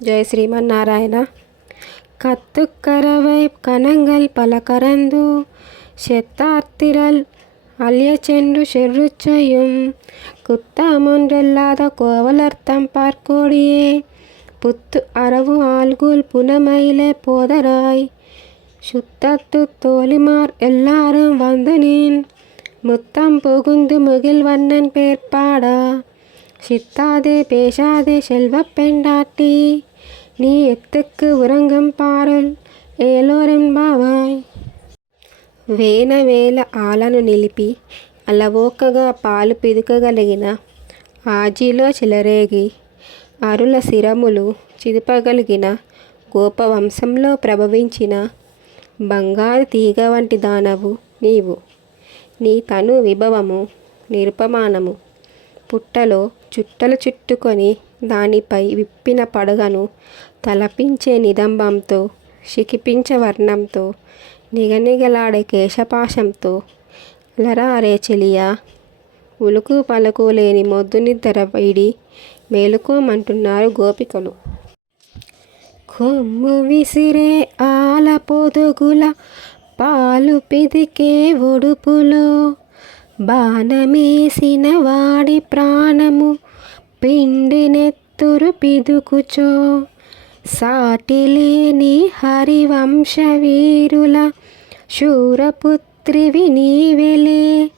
ஜெய ஸ்ரீமன்னாராயணா. கத்துக்கரவை கணங்கள் பல கறந்து செத்தார்த்திரல் அழிய சென்று செருச்சையும் குத்தமொன்றல்லாத கோவலர்த்தம் பார்க்கோடியே. புத்து அரவு ஆள்கூல் புனமயிலே போதராய். சுத்தத்து தோழிமார் எல்லாரும் வந்து நின் முத்தம் புகுந்து முகில் வண்ணன் பேர்பாடா. சித்தாதே பேசாதே செல்வப் பெண்டாட்டி நீ ఎత్తుకు ఉరంగం పారుల్ ఏలోరెంబావాయ్ వేనవేల ఆలను నిలిపి అలవోకగా పాలు పిదుకగలిగిన ఆజీలో చెలరేగి అరుల శిరములు చిదుపగలిగిన గోపవంశంలో ప్రభవించిన బంగారు తీగ వంటి దానవు నీవు నీ తను విభవము నిరుపమానము పుట్టలో చుట్టలు చుట్టుకొని దానిపై విప్పిన పడగను తలపించే నిదంబంతో షికిపించే వర్ణంతో నిగనిగలాడే కేశపాశంతో లరారే చెలియా ఉలుకు పలుకు లేని మొద్దునిద్దర వీడి మేలుకోమంటున్నారు గోపికలు. కొమ్ము విసిరే ఆల పొదుగుల పాలు పిదికే ఒడుపులో బాణమేసిన వాడి ప్రాణము పిండి నెత్తురు పిదుకుచో. సాటిలేని హరివంశ వీరుల శూరపుత్రివి నీవెలే.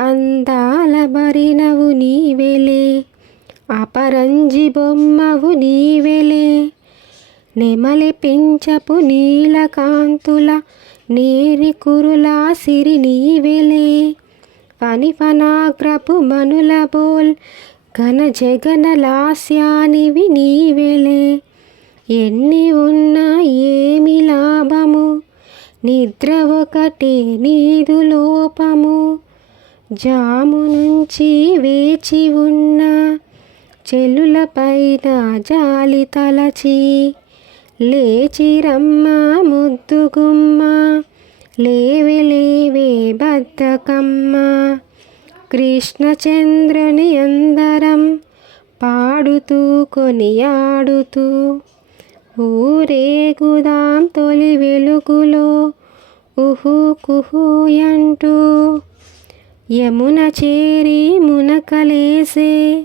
అందాల బరినవు నీవెలే. అపరంజి బొమ్మవు నీవెలే. నెమలి పించపు నీలకాంతుల నేరి కురులా సిరి నీవెలే. ఫణిఫనాగ్రపు మనుల బోల్ ఘన జగన లాస్యానివి నీవెలే. ఎన్ని ఉన్నా ఏమి లాభము? నిద్ర ఒకటే నీదు లోపము. జాము నుంచి వేచి ఉన్న చెల్లులపైన జాలి తలచి లేచి రమ్మ ముద్దుగుమ్మ లేవి లేవే బద్దకమ్మ కృష్ణచంద్రుని అందరం పాడుతూ కొనియాడుతూ ఊరేగుదాం తొలి వెలుగులో. ఉహు కుహుయంటూ యమున చేరి మునకలేసే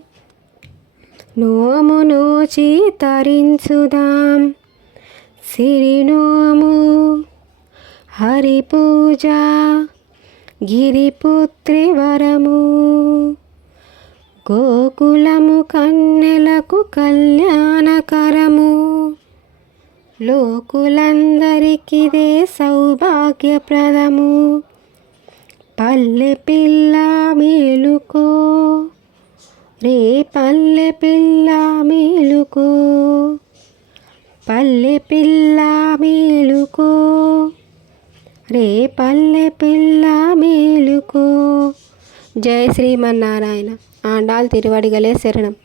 నోము నోచి తరించుదాం. సిరినోము హరి పూజ గిరిపుత్రి వరము గోకులము కన్నెలకు కళ్యాణకరము. లోకులందరికిదే సౌభాగ్యప్రదము. పల్లె పిల్ల మేలుకో రే పల్లె పిల్ల మేలుకో. పల్లె పిల్ల మేలుకో. రే పల్లె పిల్ల మేలుకో. జయ శ్రీమన్నారాయణ. ఆండాల్ తిరువడిగలే శరణం.